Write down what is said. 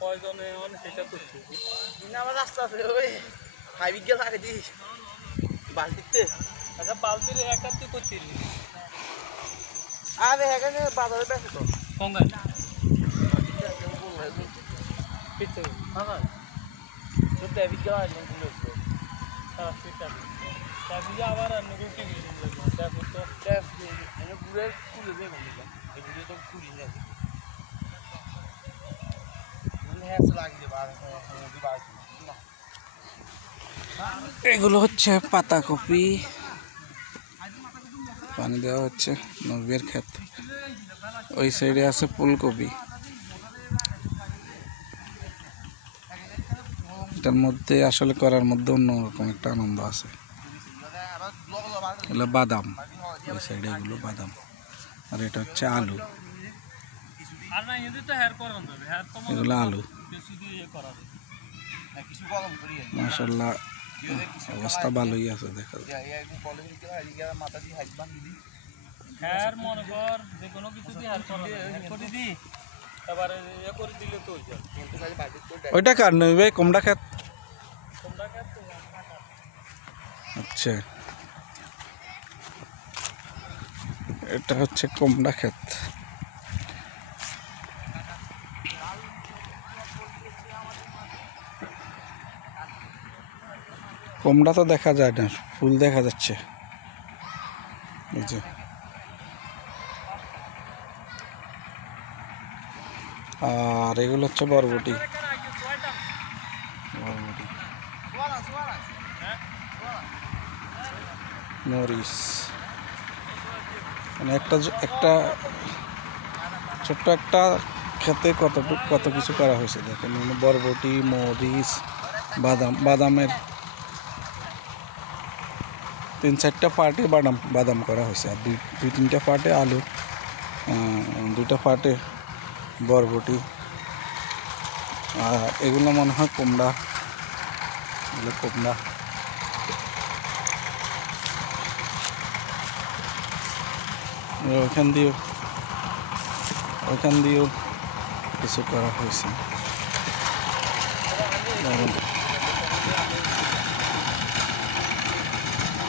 কয়জনে সেটা করছি না আমার রাস্তা আছে ওই হাইবিক গেল আগে দিস বালতিতে আচ্ছা বালতির একাত্তি করছিলি আরে এখানে বাজারে বেশি তো কঙ্গাই পিছে হ্যাঁ তো হাইবিক গেল আগে হ্যাঁ সেটা তারপরে আবার রুটি তারপর তো এনে পুরো খুলে দিয়ে বললাম এগুলো তো খুলি না এগুলো হচ্ছে পাতাকপি পানি দেওয়া হচ্ছে নবীর ক্ষেত ওই সাইডে আছে ফুলকপি এটার মধ্যে আসলে করার মধ্যে অন্যরকম একটা আনন্দ আছে এগুলো বাদাম ওই সাইডে এগুলো বাদাম আর এটা হচ্ছে আলু আর না এদের তো হেয়ার করানো যাবে হেয়ার তো এগুলো আলু বেশি দিয়ে করা যাবে কিছু গরম করি মাশাআল্লাহ অবস্থা ভালোই আছে দেখা মাথা দিয়ে হাইট বান্ধি দিই হেয়ার মনে কর যে কোনো কিছু দিয়ে হেয়ার করা যাবে করে দিই এবারে ইয়ে করে দিলে তো হয়ে যাবে ওইটা কার নই ভাই কোমড়া ক্ষেত তোমরা কত আচ্ছা এটা হচ্ছে কোমড়া ক্ষেত কোমড়া তো দেখা যায় না ফুল দেখা যাচ্ছে এই যে আর এগুলো হচ্ছে বরবটি বরবটি মরিচ মানে একটা ছোট্ট একটা খেতে কত কিছু করা হয়েছে দেখেন মানে বরবটি মরিচ বাদামের 3-4টা পার্টে বাদাম করা হয়েছে আর 2-3টা পার্টে আলু 2টা পার্টে বরবটি আর এগুলো মনে হয় কুমড়া এগুলো কুমড়া ওইখান দিয়েও কিছু করা হয়েছে